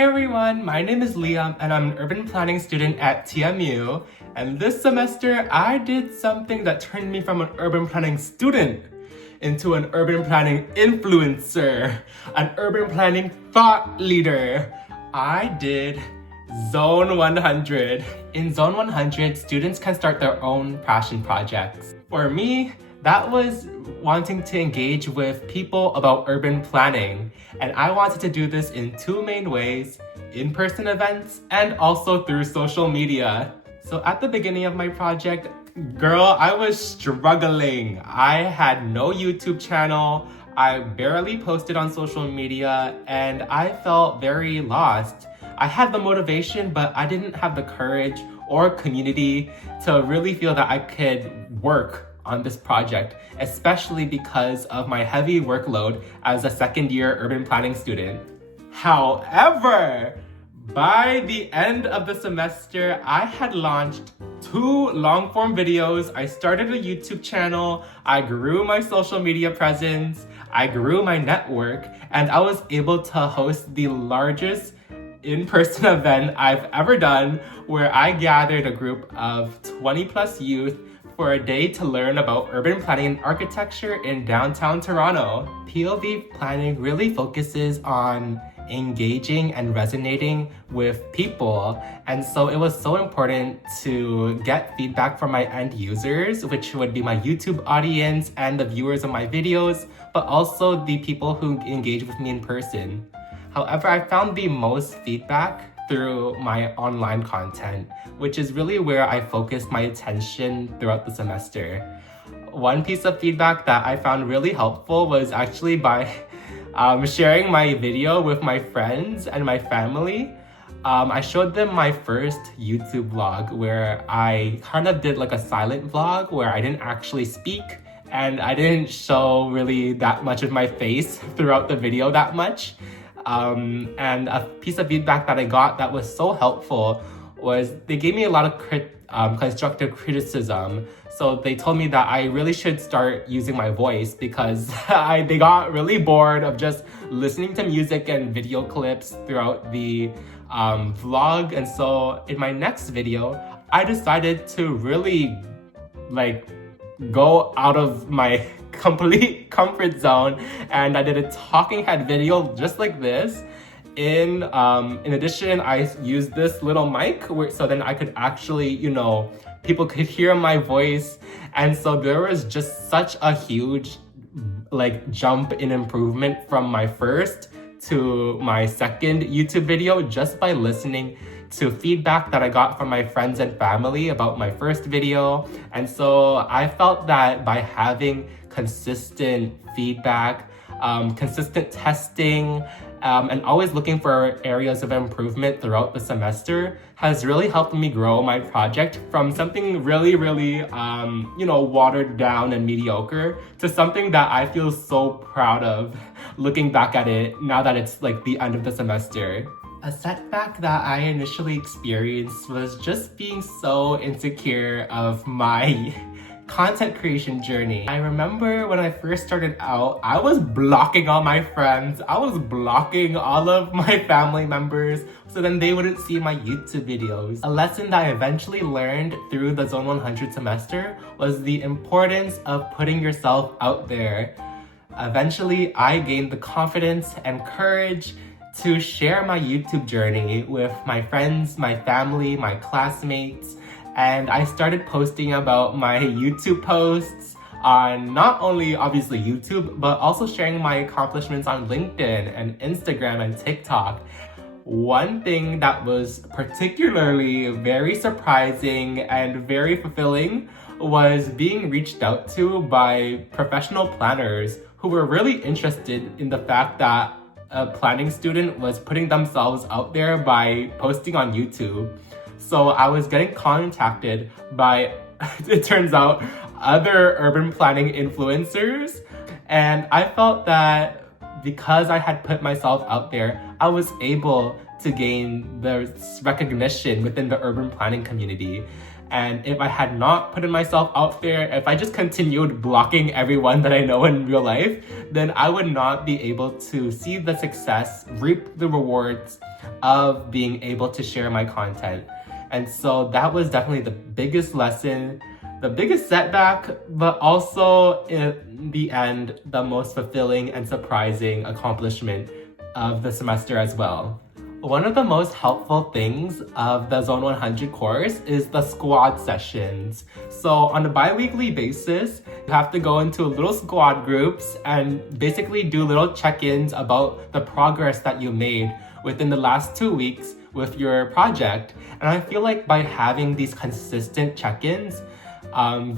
Hey everyone, my name is Liam and I'm an urban planning student at TMU. And this semester, I did something that turned me from an urban planning student into an urban planning influencer, an urban planning thought leader. I did ZON 100. In ZON 100, students can start their own passion projects. For me, that was wanting to engage with people about urban planning. And I wanted to do this in two main ways: in-person events and also through social media. So at the beginning of my project, girl, I was struggling. I had no YouTube channel. I barely posted on social media and I felt very lost. I had the motivation, but I didn't have the courage or community to really feel that I could work on this project, especially because of my heavy workload as a second-year urban planning student. However, by the end of the semester, I had launched 2 long-form videos. I started a YouTube channel, I grew my social media presence, I grew my network, and I was able to host the largest in-person event I've ever done, where I gathered a group of 20 plus youth for a day to learn about urban planning and architecture in downtown Toronto. POV planning really focuses on engaging and resonating with people, and so it was so important to get feedback from my end users, which would be my YouTube audience and the viewers of my videos, but also the people who engage with me in person. However, I found the most feedback through my online content, which is really where I focused my attention throughout the semester. One piece of feedback that I found really helpful was actually by sharing my video with my friends and my family. I showed them my first YouTube vlog where I kind of did like a silent vlog where I didn't actually speak and I didn't show really that much of my face throughout the video that much. And a piece of feedback that I got that was so helpful was they gave me a lot of constructive criticism. So they told me that I really should start using my voice because they got really bored of just listening to music and video clips throughout the vlog. And so in my next video, I decided to really go out of my complete comfort zone, and I did a talking head video just like this. In addition, I used this little mic so then I could actually, people could hear my voice. And so there was just such a huge jump in improvement from my first to my second YouTube video just by listening to feedback that I got from my friends and family about my first video. And so I felt that by having consistent feedback, consistent testing, and always looking for areas of improvement throughout the semester has really helped me grow my project from something really, really, watered down and mediocre to something that I feel so proud of looking back at it now that it's the end of the semester. A setback that I initially experienced was just being so insecure of my content creation journey. I remember when I first started out, I was blocking all my friends. I was blocking all of my family members so then they wouldn't see my YouTube videos. A lesson that I eventually learned through the ZON 100 semester was the importance of putting yourself out there. Eventually, I gained the confidence and courage to share my YouTube journey with my friends, my family, my classmates, and I started posting about my YouTube posts on not only obviously YouTube, but also sharing my accomplishments on LinkedIn and Instagram and TikTok. One thing that was particularly very surprising and very fulfilling was being reached out to by professional planners who were really interested in the fact that a planning student was putting themselves out there by posting on YouTube. So I was getting contacted by, it turns out, other urban planning influencers. And I felt that because I had put myself out there, I was able to gain the recognition within the urban planning community. And if I had not put myself out there, if I just continued blocking everyone that I know in real life, then I would not be able to see the success, reap the rewards of being able to share my content. And so that was definitely the biggest lesson, the biggest setback, but also in the end, the most fulfilling and surprising accomplishment of the semester as well. One of the most helpful things of the Zone 100 course is the squad sessions. So on a bi-weekly basis, you have to go into little squad groups and basically do little check-ins about the progress that you made within the last 2 weeks with your project. And I feel like by having these consistent check-ins,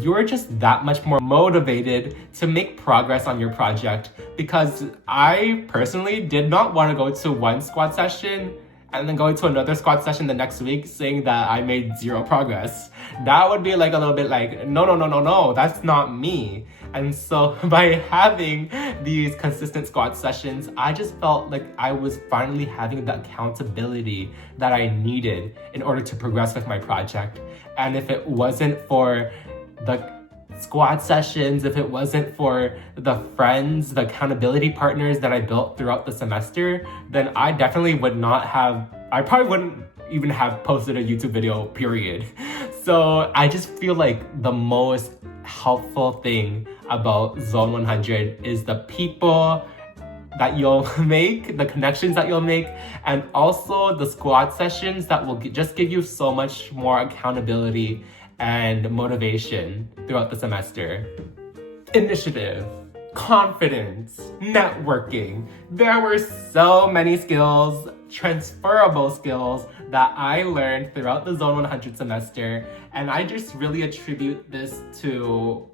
you're just that much more motivated to make progress on your project, because I personally did not want to go to one squad session and then go to another squad session the next week saying that I made zero progress. That would be like a little bit like, no, that's not me. And so by having these consistent squad sessions, I just felt like I was finally having the accountability that I needed in order to progress with my project. And if it wasn't for the squad sessions, if it wasn't for the friends, the accountability partners that I built throughout the semester, then I definitely would not have, I probably wouldn't even have posted a YouTube video, period. So I just feel like the most helpful thing about Zone 100 is the people that you'll make, the connections that you'll make, and also the squad sessions that will just give you so much more accountability and motivation throughout the semester. Initiative, confidence, networking. There were so many skills, transferable skills that I learned throughout the Zone 100 semester, and I just really attribute this to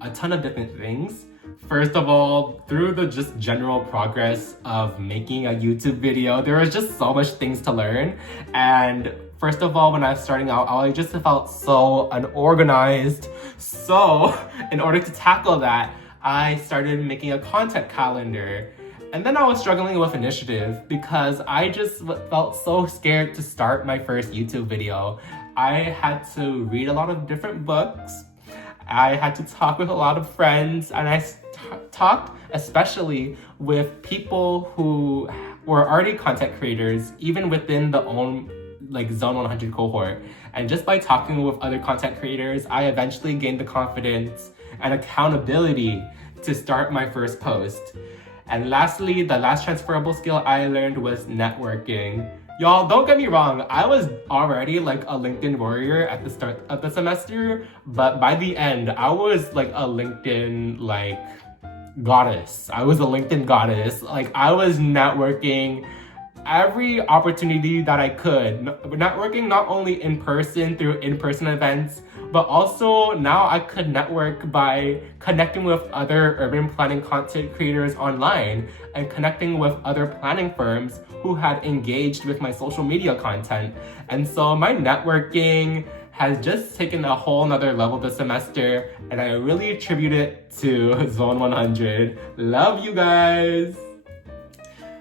a ton of different things. First of all, through the just general progress of making a YouTube video, there was just so much things to learn. And first of all, when I was starting out, I just felt so unorganized. So in order to tackle that, I started making a content calendar. And then I was struggling with initiative because I just felt so scared to start my first YouTube video. I had to read a lot of different books. I had to talk with a lot of friends, and I talked especially with people who were already content creators, even within the own Zone 100 cohort. And just by talking with other content creators, I eventually gained the confidence and accountability to start my first post. And lastly, the last transferable skill I learned was networking. Y'all, don't get me wrong, I was already like a LinkedIn warrior at the start of the semester, but by the end, I was like a LinkedIn goddess. I was a LinkedIn goddess. Like, I was networking every opportunity that I could. Networking not only in person through in-person events, but also now I could network by connecting with other urban planning content creators online and connecting with other planning firms who had engaged with my social media content. And so my networking has just taken a whole nother level this semester, and I really attribute it to Zone 100. Love you guys!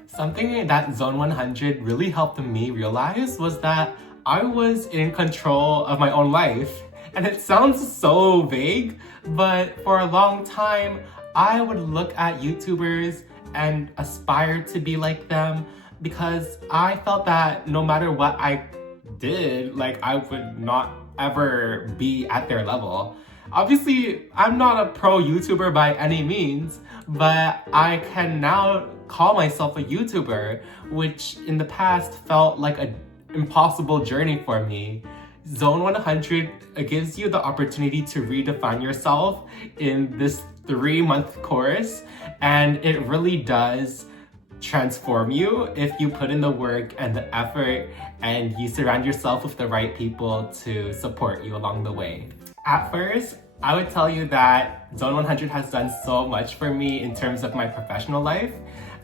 Something that Zone 100 really helped me realize was that I was in control of my own life. And it sounds so vague, but for a long time, I would look at YouTubers and aspire to be like them because I felt that no matter what I did, I would not ever be at their level. Obviously, I'm not a pro YouTuber by any means, but I can now call myself a YouTuber, which in the past felt like an impossible journey for me. Zone 100 gives you the opportunity to redefine yourself in this 3-month course, and it really does transform you if you put in the work and the effort and you surround yourself with the right people to support you along the way. At first, I would tell you that ZON 100 has done so much for me in terms of my professional life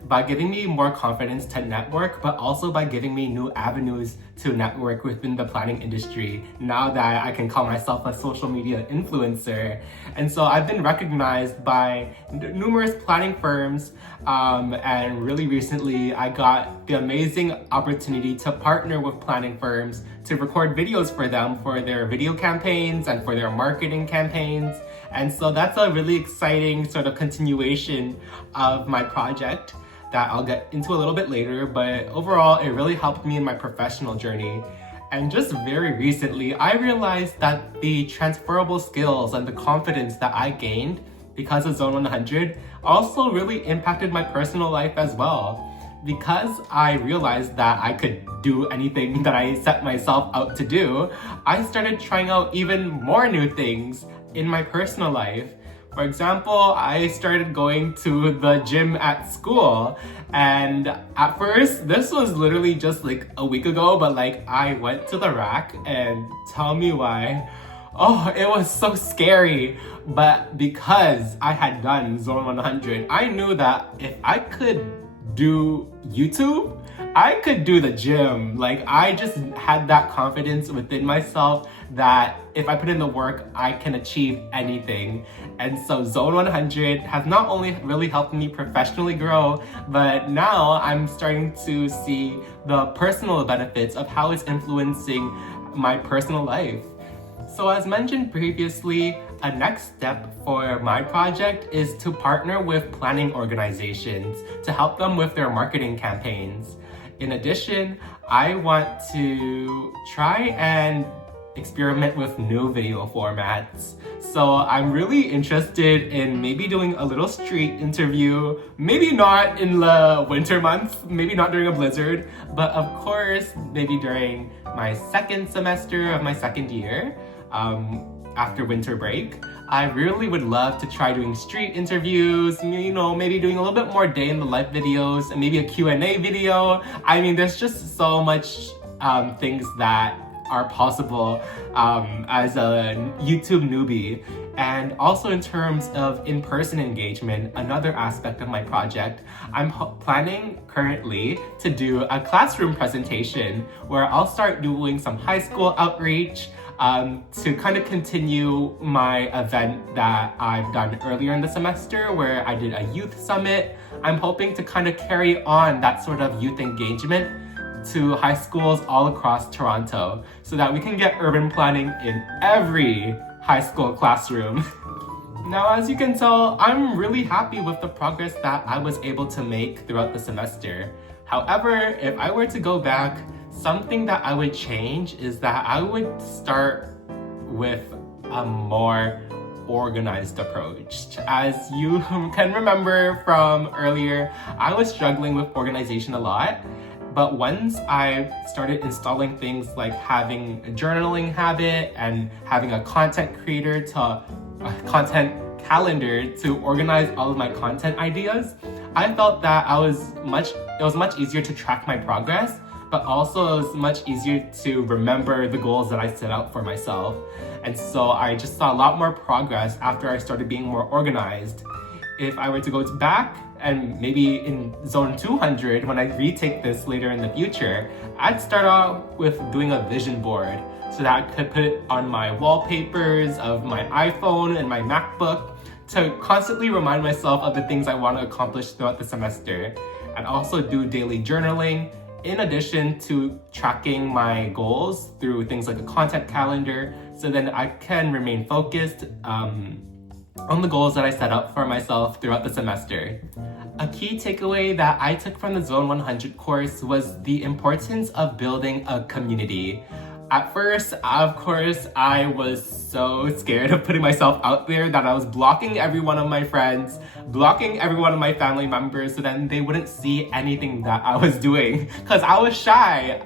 by giving me more confidence to network, but also by giving me new avenues to network within the planning industry now that I can call myself a social media influencer. And so I've been recognized by numerous planning firms, and really recently I got the amazing opportunity to partner with planning firms to record videos for them for their video campaigns and for their marketing campaigns. And so that's a really exciting sort of continuation of my project that I'll get into a little bit later, but overall it really helped me in my professional journey. And just very recently, I realized that the transferable skills and the confidence that I gained because of ZON 100 also really impacted my personal life as well. Because I realized that I could do anything that I set myself out to do, I started trying out even more new things in my personal life. For example, I started going to the gym at school, and at first, this was literally just like a week ago, but like I went to the rack and tell me why. Oh, it was so scary. But because I had done ZON 100, I knew that if I could do YouTube, I could do the gym. Like I just had that confidence within myself that if I put in the work, I can achieve anything. And so ZON 100 has not only really helped me professionally grow, but now I'm starting to see the personal benefits of how it's influencing my personal life. So as mentioned previously, a next step for my project is to partner with planning organizations to help them with their marketing campaigns. In addition, I want to try and experiment with new video formats. So I'm really interested in maybe doing a little street interview, maybe not in the winter months, maybe not during a blizzard, but of course, maybe during my second semester of my second year, after winter break. I really would love to try doing street interviews, you know, maybe doing a little bit more day in the life videos and maybe a Q&A video. I mean, there's just so much things that are possible as a YouTube newbie. And also in terms of in-person engagement, another aspect of my project, I'm planning currently to do a classroom presentation where I'll start doing some high school outreach to kind of continue my event that I've done earlier in the semester where I did a youth summit. I'm hoping to kind of carry on that sort of youth engagement to high schools all across Toronto so that we can get urban planning in every high school classroom. Now, as you can tell, I'm really happy with the progress that I was able to make throughout the semester. However, if I were to go back, something that I would change is that I would start with a more organized approach. As you can remember from earlier, I was struggling with organization a lot. But once I started installing things like having a journaling habit and having a content calendar to organize all of my content ideas, I felt that it was much easier to track my progress, but also it was much easier to remember the goals that I set out for myself. And so I just saw a lot more progress after I started being more organized. If I were to go back and maybe in ZON 200, when I retake this later in the future, I'd start out with doing a vision board so that I could put it on my wallpapers of my iPhone and my MacBook to constantly remind myself of the things I want to accomplish throughout the semester. I'd also do daily journaling in addition to tracking my goals through things like a content calendar so then I can remain focused on the goals that I set up for myself throughout the semester. A key takeaway that I took from the ZON 100 course was the importance of building a community. At first, of course, I was so scared of putting myself out there that I was blocking every one of my friends, blocking every one of my family members so then they wouldn't see anything that I was doing because I was shy.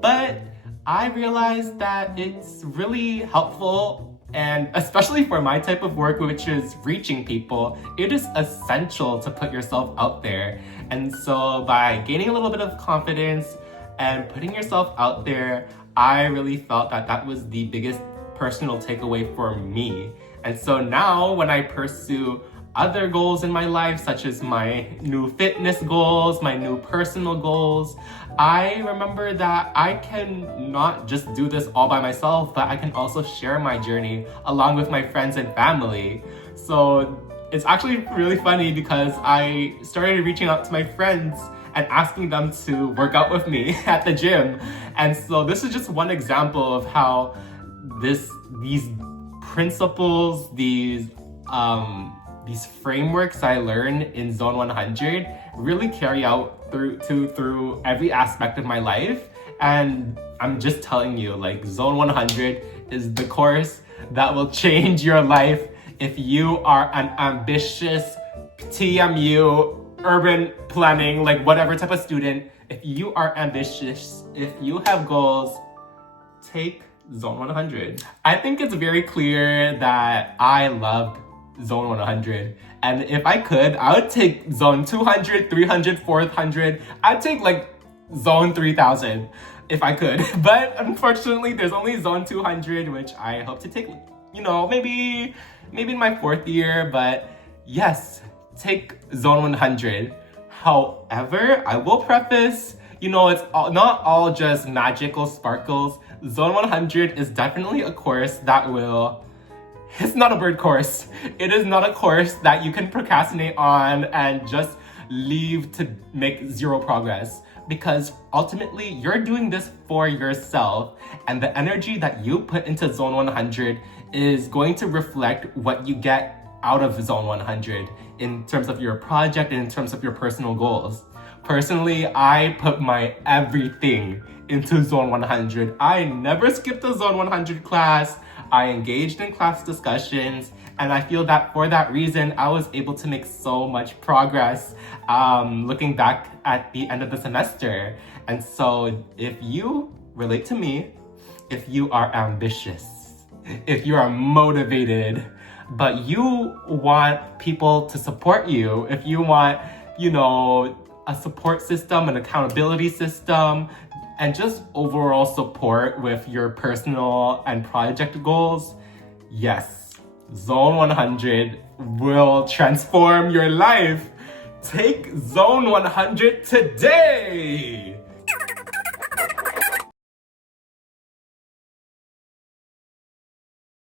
But I realized that it's really helpful, and especially for my type of work, which is reaching people, it is essential to put yourself out there. And so by gaining a little bit of confidence and putting yourself out there, I really felt that that was the biggest personal takeaway for me. And so now when I pursue other goals in my life, such as my new fitness goals, my new personal goals, I remember that I can not just do this all by myself, but I can also share my journey along with my friends and family. So it's actually really funny because I started reaching out to my friends and asking them to work out with me at the gym. And so this is just one example of how these principles, these frameworks I learned in Zone 100 really carry out through every aspect of my life. And I'm just telling you, like, Zone 100 is the course that will change your life if you are an ambitious TMU urban planning, like whatever type of student. If you are ambitious, if you have goals, take Zone 100. I think it's very clear that I loved Zone 100. And if I could, I would take Zone 200, 300, 400. I'd take like Zone 3000 if I could. But unfortunately, there's only Zone 200, which I hope to take, maybe in my 4th year. But yes, take Zone 100. However, I will preface, it's not all just magical sparkles. Zone 100 is definitely a course that it's not a bird course. It is not a course that you can procrastinate on and just leave to make zero progress. Because ultimately, you're doing this for yourself, and the energy that you put into Zone 100 is going to reflect what you get out of Zone 100 in terms of your project and in terms of your personal goals. Personally, I put my everything into Zone 100. I never skipped a Zone 100 class. I engaged in class discussions, and I feel that for that reason, I was able to make so much progress looking back at the end of the semester. And so if you relate to me, if you are ambitious, if you are motivated, but you want people to support you, if you want, a support system, an accountability system, and just overall support with your personal and project goals, yes, Zone 100 will transform your life. Take Zone 100 today!